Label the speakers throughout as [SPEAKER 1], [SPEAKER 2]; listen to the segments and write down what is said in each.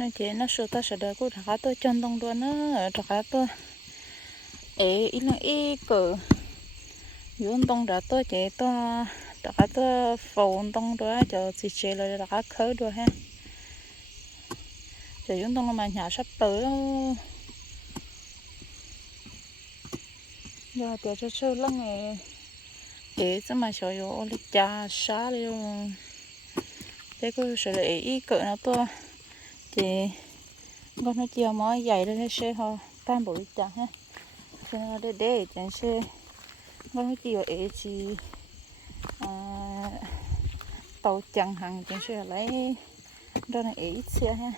[SPEAKER 1] nên chế nó sửa ta sửa đợi cô thả tôi chân đông đua nó thả tôi ế ít là ít cỡ yun đông đã tôi chế tôi thả tôi phồng đông đua cho chị chế là thả khơi đua ha. Cho yun đông mà nhà sắp tới giờ để cho sâu lăng này để cho mà sợ yo lịch cha xá luôn. Thế cứ sửa lại ý cỡ nó to thì con nó chiều mới dậy lên xe ho tan bụi chẳng ha. Cho nó để để chẳng xe con nó chiều ấy chỉ à, tàu chẳng hàng chẳng xe lấy đó là ấy xe ha.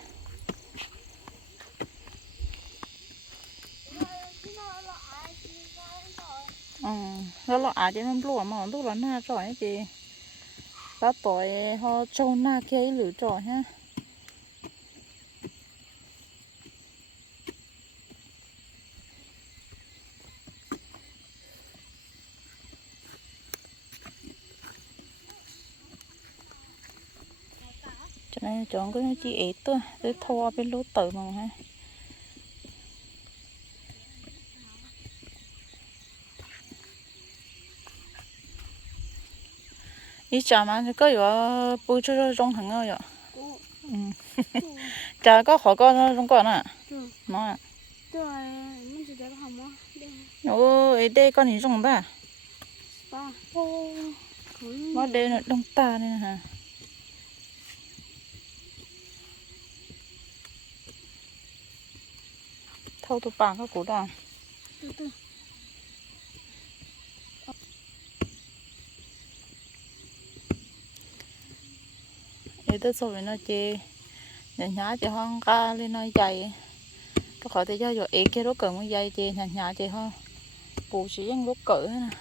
[SPEAKER 1] Ừ nó lọ à chứ nó lụa mà lúc là na rồi chị. Ta tội họ trâu na kia lửa trò ha cho nên chọn cái chị ế tôi tôi thua bên lúa tự mà ha. Ý chả mà có giờ bôi cho nó rong thằng ơi ừ. Chả có khó có nó rong con à nó à ô ấy đây con thì rong ta. Ba. mà đây nó đông ta nên hả? Thâu tụ bạc các củ 对，để tôi sau nó chê nhà nhá chê hoang ca lên nó dày. Tôi khỏi thì cho rồi ý kia nó cỡ một dày chê nhà nhá chê ho bù chỉ dân lúc cỡ nè.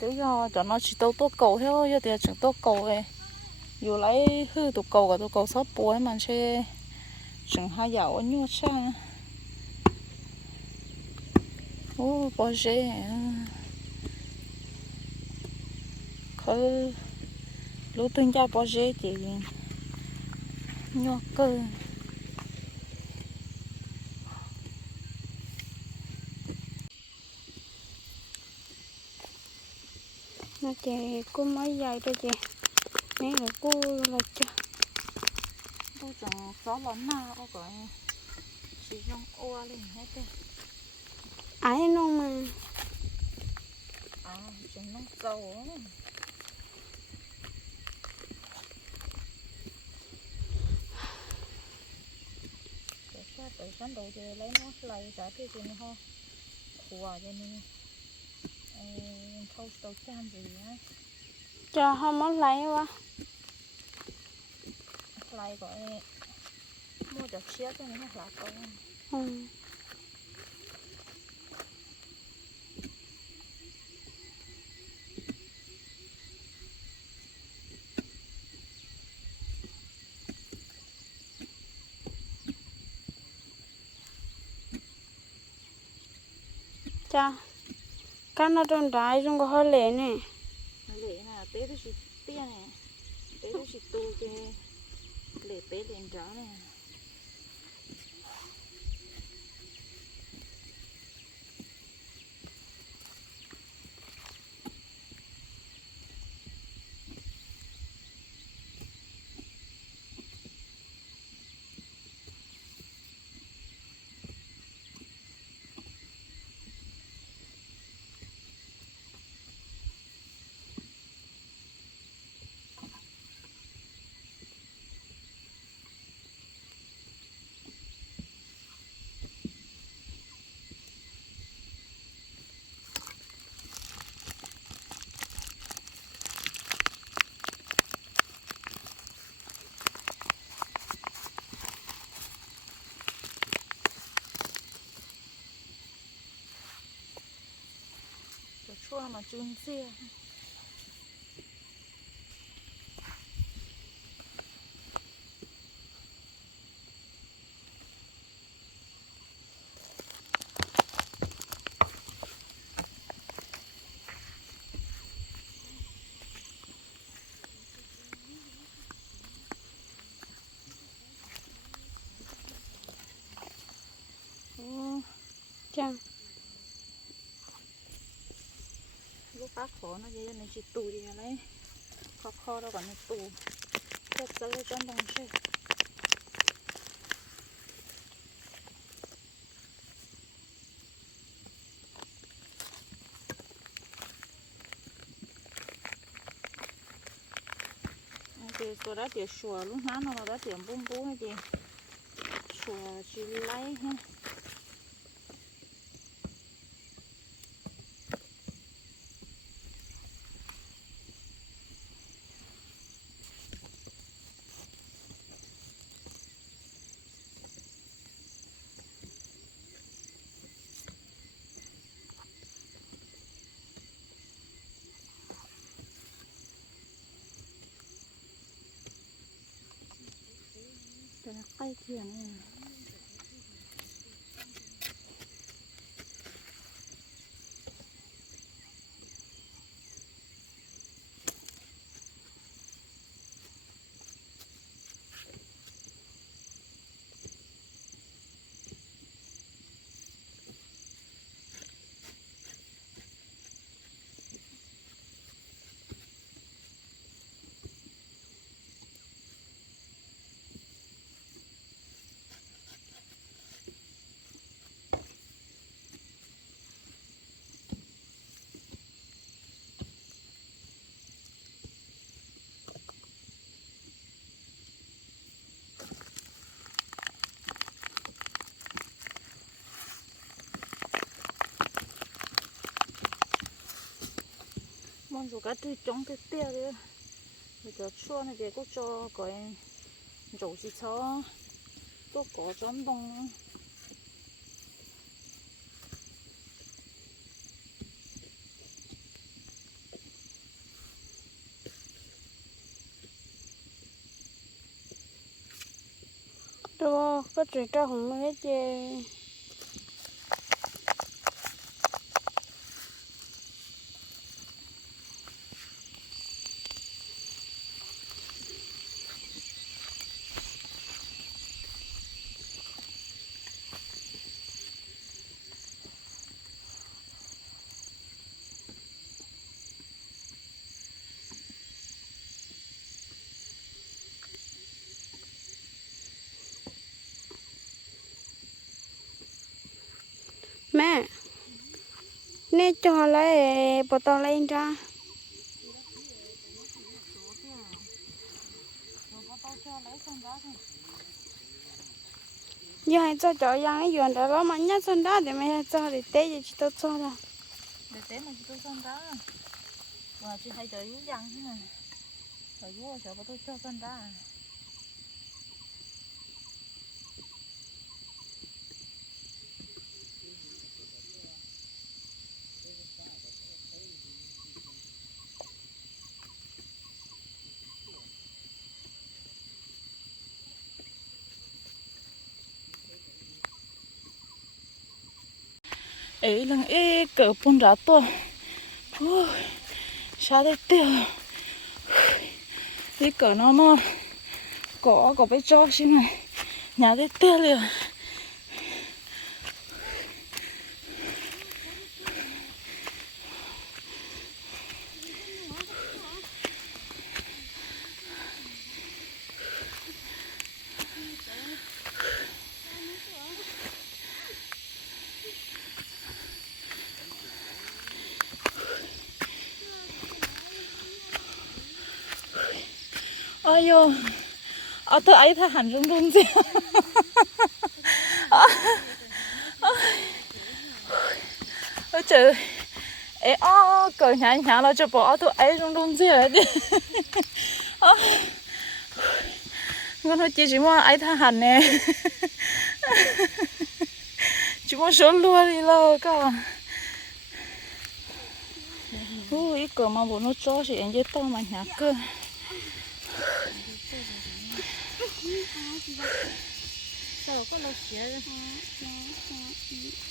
[SPEAKER 1] Thế do cho nó chỉ tao tốt cầu theo giờ thì chẳng tốt cầu ấy dù lấy hư tụ cầu cả tụ cầu sót bùa mà sẽ chẳng hai dạo ở nhua sang ô bò dê khơi lúa tương cha bò dê chị nhua cơ nó chè cũng mới dài đó chị Nè là cô là cho. tôi chẳng gió lắm nào có gọi chỉ trong ô lên hết đấy
[SPEAKER 2] Ai nó mà.
[SPEAKER 1] à chúng nó dầu á. để ra tới sẵn đầu thì lấy nó lấy giá thì thì nó ho khủa cho nên thâu tàu chan gì á
[SPEAKER 2] Cho không muốn lấy quá.
[SPEAKER 1] lấy gọi mua được chia cho nó là con Ừ.
[SPEAKER 2] Cha, cái nó trong đáy trong có hơi lệ nè.
[SPEAKER 1] dami. Tế liền rõ nó vậy nên chỉ tù đi lấy khó khó đâu còn nó tù chết sẽ lấy chân đồng chơi thì tôi đã tiệt sủa lúc nãy nó đã tiệt bún bún hay gì sủa chỉ lấy ha เคียงเอง mong dù cá tươi trống tươi tia đi bây giờ chua này thì cũng cho cái rổ gì cho có có chấm bông đó có chuyện cho không mấy chơi
[SPEAKER 2] mẹ nè cho lấy bộ to lên ra. Giờ hãy cho cho yang ấy dọn đó mà nhát son đá để mày cho, để té gì chị tôi cho là
[SPEAKER 1] để té mà chị tôi xong đó và chị hãy chờ yếu dăng thế này. Chờ yếu chờ tôi cho xong đó ấy lần ấy cỡ bún rá to. Xa đây tiêu đi cỡ nó nó có có phải cho xin này nhà đây tiêu liền ôi yo à tôi ấy thay hẳn rung rung gì ôi trời ê ô cỡ nhà nhà là cho bỏ tôi ấy rung rung gì rồi đi con nói chỉ chỉ muốn ấy thay hẳn nè chỉ muốn số luôn đi lo cả ui cỡ mà bố nó cho chị anh to mà nhà cơ sao có lo xỉa rồi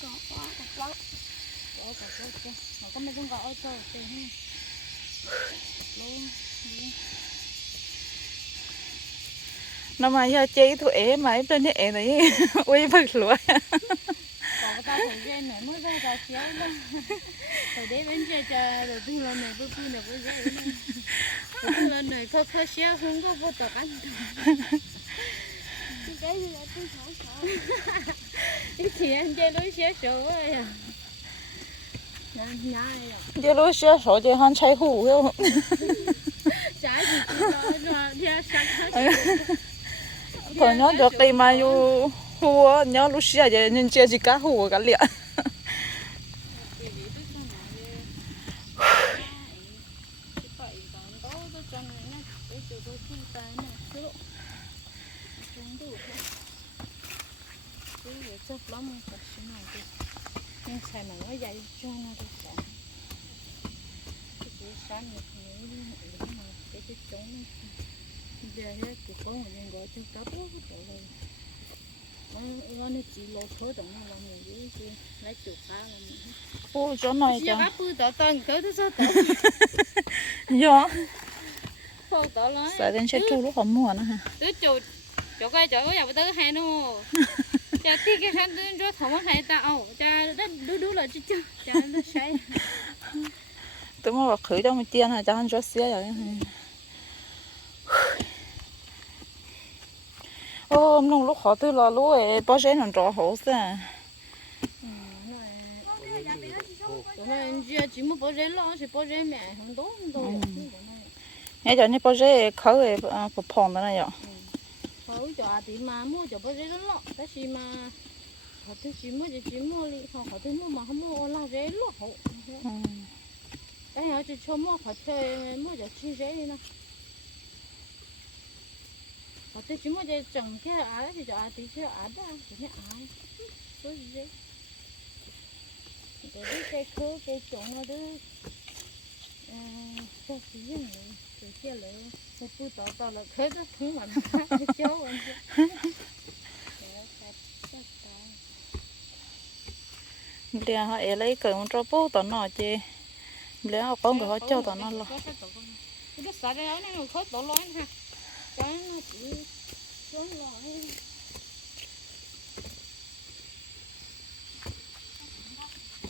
[SPEAKER 1] có có có có nó có mấy con gạo cho tiền luôn nó mà giờ chế tụi em mà em trên thế em này ui bật lúa ta thời gian này mới ra ra xéo đó rồi để bên kia cha rồi tu lên này bước này bước ra tu lên này phơ phơ xéo không có vô tờ cắn Cái cái anh lúc xe số thì hắn chạy hủ không trái nhớ được đi mà yêu hủ nhớ lúc xưa giờ nên chưa chỉ cá hủ cả liệt nhưng xài mà nó dậy cho nó được sáng cái sáng này thì nó mà cái cái trống giờ hết cái con người gọi cho bố cái chỗ này nó nó chỉ lo thối động nó làm gì chứ lấy chuột cá làm gì ô chỗ này
[SPEAKER 2] cho cá bự tao tao cái thứ sao tao giờ không tao nói
[SPEAKER 1] sợ đến chết trâu lúc không mua nữa ha
[SPEAKER 2] tới chỗ cái chỗ nhà tới hai nó cha tí cái khăn tới chỗ thằng hai tao cha đất đú đú là chứ chứ cha nó say
[SPEAKER 1] tôi mới bảo khử trong một tiền ha cho hắn cho xía rồi ô ông nông lúc họ tư là lúc ấy bao giờ nó trò hổ tốt nghe cho nên bao giờ phục phòng đó này vậy thôi cho à thì mà mua cho bỏ rễ nó ta cái mà họ thứ chỉ mua chỉ chỉ mua đi họ họ thứ mua mà không mua là rẻ lo họ cái họ chỉ cho mua họ chơi mua cho chi rẻ nè họ thứ chỉ mua cho trồng cái á thì cho à thì cho á đó thì cái á số rễ để đi cây khô cây trồng nó đứa cho sử dụng này kia lại một bữa tao tao là khơi đó không mà cháu anh chứ họ ấy lấy cái ông trò bố tao nó chứ. Bây họ con của họ cho tao nó lo cái xả ra nó khơi tao lo ha cái nó chỉ xuống lo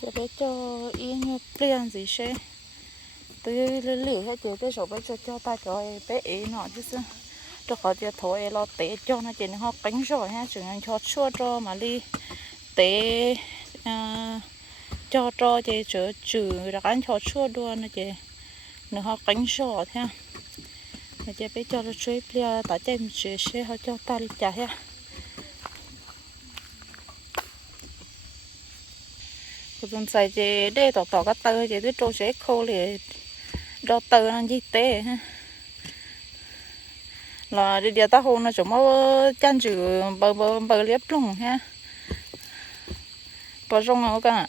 [SPEAKER 1] giờ bé cho yên như plean gì xe tôi lửa hết chứ tôi sổ bây cho cho ta cho bé ý nọ chứ sao? Cho họ cho thôi lo tế cho nó chỉ họ cánh rồi ha chừng anh cho chua cho mà đi tế à, cho cho chị chữa trừ là anh cho chua đua nó chị nó họ cánh rồi ha. Nó chị bé cho nó chơi bia tại trên chị sẽ họ cho ta đi trả ha. Cũng dùng xài để tỏ tỏ cái tơ chế tôi trâu sẽ khô liền đó tơ nó gì tê là đi đi ta hôn nó chỗ nó chăn chữ bờ bờ bờ liếp luôn, ha? Bờ rong nào cả.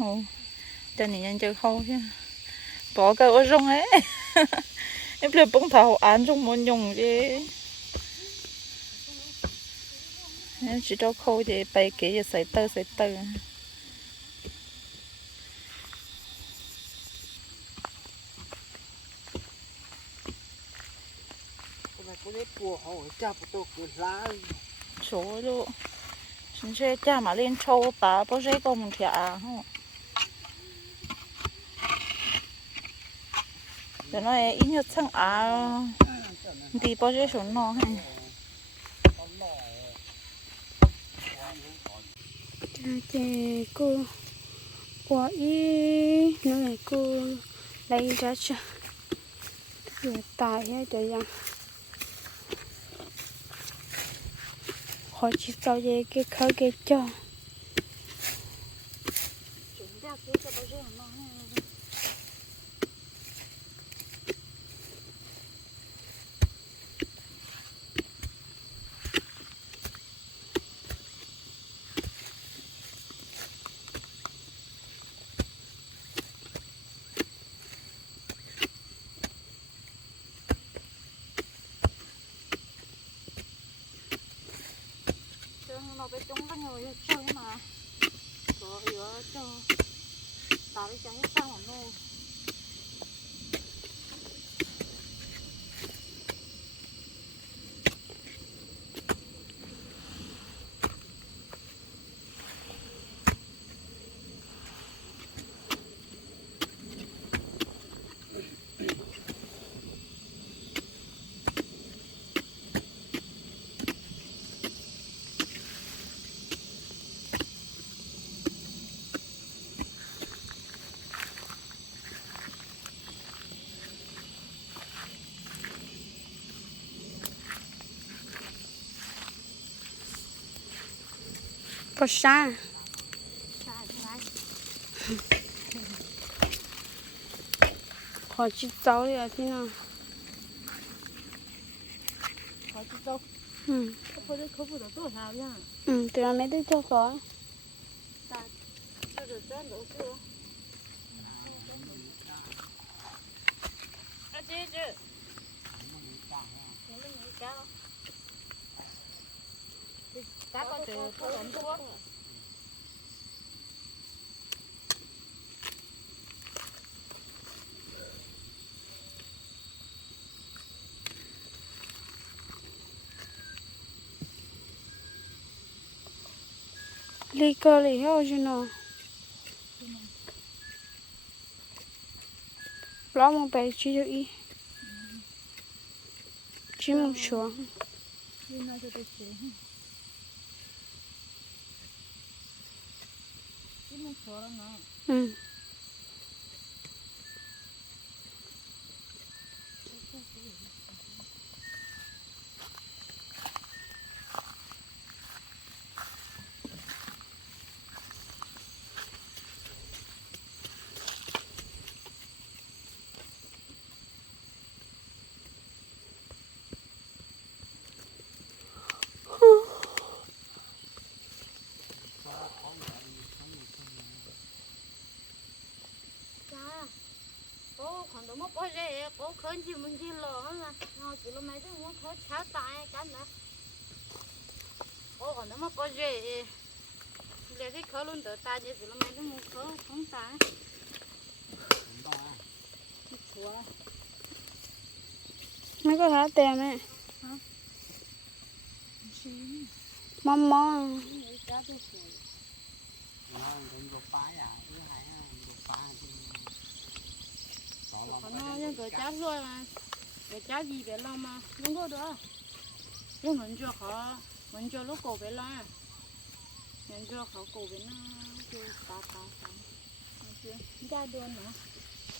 [SPEAKER 1] Ô cho nên nhanh chơi khâu chứ. Bỏ cái ô rong ấy. Em liền bông thảo án trong môn nhung chứ. Em chỉ cho khâu thì bay kỹ giờ sấy tơ sấy tơ. Cô lấy bùa họ cha của tôi cứ lá số luôn chúng sẽ cha mà lên châu tá bao giờ có một thẻ à không để nó ít nhất sang à thì bao giờ xuống nó hay Cha chè cô quả ý nó này cô lấy ra cho rồi tài hết rồi rằng họ chỉ sau về cái khơi cái cho nó bé trống rất nhiều chơi mà. Có yếu cho tao đi chơi sao mà nuôi. Nó bò sa họ chỉ cháu đi ở thế nào họ chỉ đâu ừ có phải đấy không phải là tôi hào nha ừ từ đó mấy đứa cho có chưa được chân đủ chưa
[SPEAKER 2] à chị chị Nhớ lên những cá đó. Thì cá con từ có đánh thuốc
[SPEAKER 1] lý cơ lý heo chứ nó lo một bé chỉ cho y chỉ một xuống nhưng mà cho tôi chỉ chỉ một số đó nữa ừ
[SPEAKER 2] Cha, cô còn đâu mà có khơi gì mình gì lỡ là, nó chỉ là mấy đứa muốn thôi cháo tay cái nữa. Còn đâu mà có gì, để cái khơi luôn đỡ tay chỉ là mấy đứa muốn khơi không tay.
[SPEAKER 1] Mấy cái hả tèm ấy? Lấy nó được phá à
[SPEAKER 2] thứ hai á được phá thì có lòng Còn nó những cái cá rồi mà, cái cá gì về lo mà, không có được. Nhưng mình cho họ, mình cho lúc cổ về lo, mình cho họ cổ về nó, cứ ta ta ta. ra đường nữa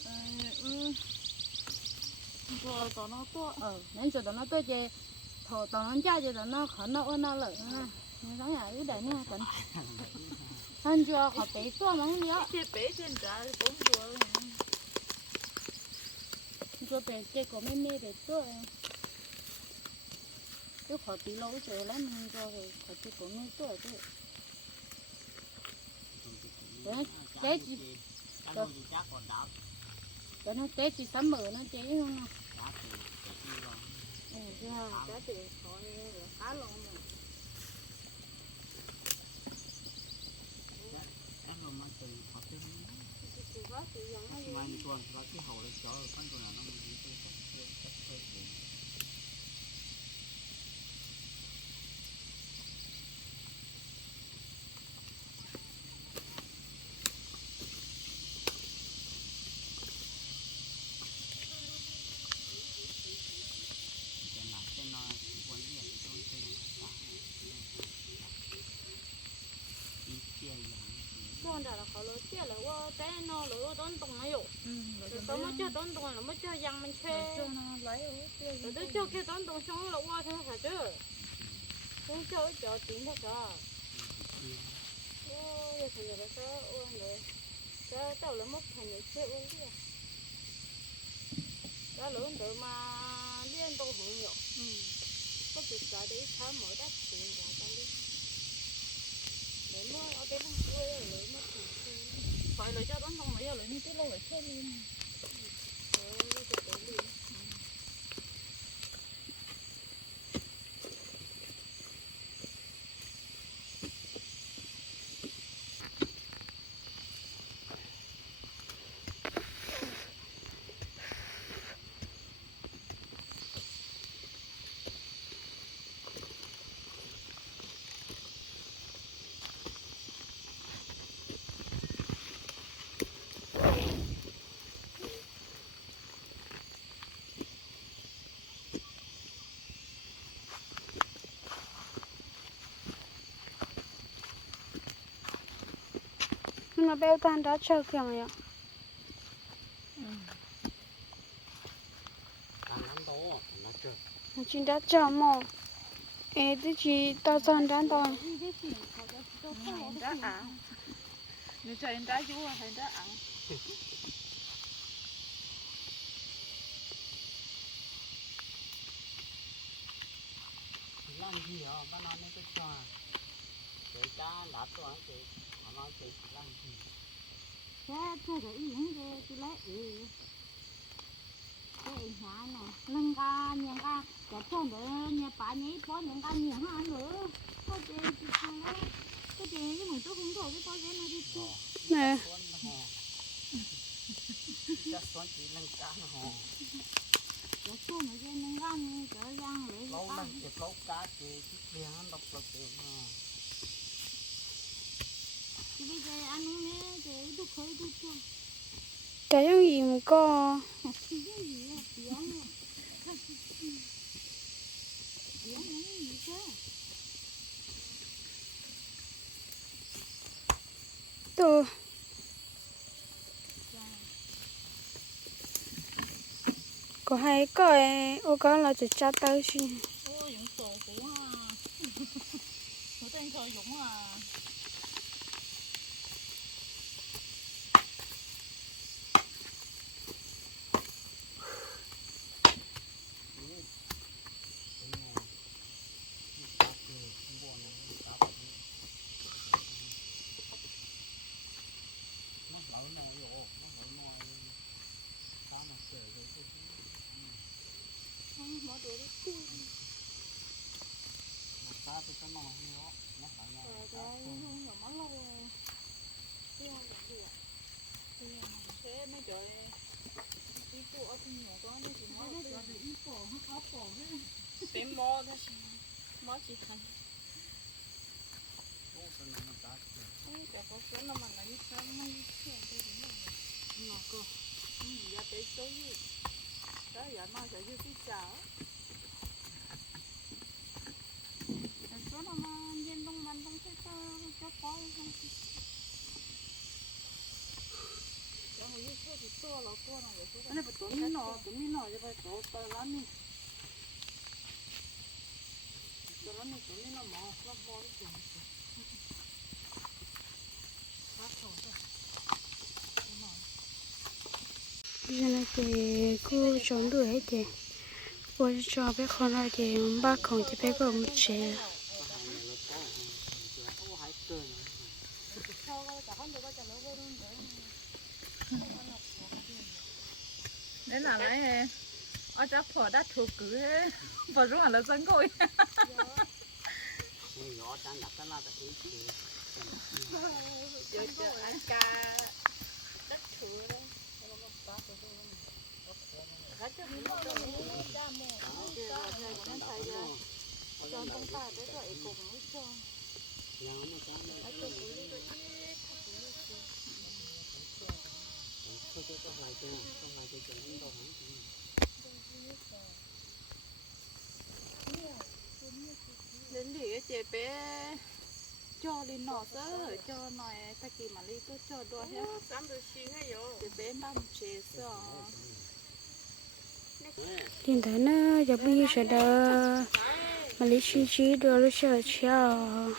[SPEAKER 2] ờ ừ rồi tao nó to ờ nên cho tao nó to chứ thọ tao nó ra chứ tao nó khó nó ôn nó lợn à nó là cái đấy nha tao anh cho họ bé to mà không nhớ
[SPEAKER 1] Chị bé trên trái cũng vừa
[SPEAKER 2] cho bé cái có mấy mẹ bé to cứ khó tí lâu chờ lắm mình cho cái khó tí có mấy tuổi chứ đấy đấy chị cái nó gì chắc nó té chỉ sắm mở nó chế không nè chắc cái gì rồi ừ chứ ha giá trị họ khá lâu rồi mà từ học thêm thì có tuần có cái hậu cho con tuần nào nó mình đi chơi tập chơi tập chơi thì cái nào cái nó quấn liền tôi chơi là đi chơi dạng con đã là khó lối chia là qua té nó lối đón tung nó dụ rồi tao mới cho đón tung là mới cho dân mình chơi nó kia rồi tôi cho cái đón tung xong là qua thế phải chứ? Không cho cho tiền thôi cả ôi giờ thì giờ sao ôi rồi. Sao tao là mất thành người chơi ôi đi đó lớn rồi mà liên tục hưởng nhọ có việc cả đấy thám mỗi đất tiền cả ta đi để mà ở đây không quê rồi lấy mất phải lấy cho đón không mấy giờ lấy như thế lâu phải thêm lên nhưng mà béo tan đã chờ kiểu này ạ
[SPEAKER 1] ăn ăn đó nó chơi
[SPEAKER 2] chỉ đã chờ mò ê thế chỉ tao san đã tao đi đi thì
[SPEAKER 1] họ đã cho Nó
[SPEAKER 2] แค่ถูกอีหยังเดตุเลเอเอหาน่ะลังกาเนี่ยกาจะช่วงเดินเนี่ยป่านี้ป้อนยังกาเนี่ยหาหนูก็เจอจุดทางแล้วก็เจอที่เหมือนตัวคุ้มโถที่ป้อนเล่นมาดิจุด
[SPEAKER 1] เนี่ยจะสอนจีลังกาหอ
[SPEAKER 2] จะช่วงเดินลังกาเนี่ยเจอยังเลย
[SPEAKER 1] เราลังเก็บเรากาเจอที่เลี้ยงดอกเราเจอมา cái giống gì mà có? Thì gì tôi có hai cái, ô có là chỉ cho tao gì
[SPEAKER 2] ô dũng tổ phú à nó tên cho dũng à nó lẩu nồi ồ nó lẩu nồi sao mà sửa rồi cái không mở đồ đi chơi
[SPEAKER 1] mà sao tôi cho nồi nữa nó
[SPEAKER 2] lẩu nồi rồi đây không có mở lâu rồi kia là gì ạ thế nó trời đi tụ ở trong nhà có nó chỉ nó nói nó được ít cổ nó có cổ đấy tìm mò đó mò chỉ thành ô sao nó nó tát rồi cái cái có số nó mà lấy sao mấy chuyện đây đúng rồi nó cơ ừ giờ tới số gì đó giờ nó sẽ như cái chảo cái số nó mà nhân đông man đông thế sao nó cho có không giờ hồi như số thì to là to là số cái này phải tốn miếng nọ tốn miếng nọ cho phải tốn tờ lắm đi tờ lắm này tốn miếng nọ mà nó bò đi chừng
[SPEAKER 1] giờ này thì cô chọn đuổi hết thì cô cho bé con ra thì ba con chỉ bé con một chế ô hai cơn
[SPEAKER 2] nên là lấy ở chắc phở đã thuộc cứ hết phở đúng là dân coi
[SPEAKER 1] Ôi gió tan đặt tan là tại ý chứ
[SPEAKER 2] giờ chờ ăn ca đất thừa đấy hết cho mình mua mình ra mua Tan đặt nó cho công ta để rồi cùng với cho Nhà nó chán đây ở chỗ của đi rồi Thôi tôi có lại cho Có lại cho chuyện không đâu hẳn lên đi chế bé cho đi nọ tớ cho nọ ta kì mà đi tớ cho đua hết tám đứa xí hay yo chế bé ba một chế sơ
[SPEAKER 1] tiền thế nè giờ bây giờ đó mà lấy xí xí đua lúc sợ chào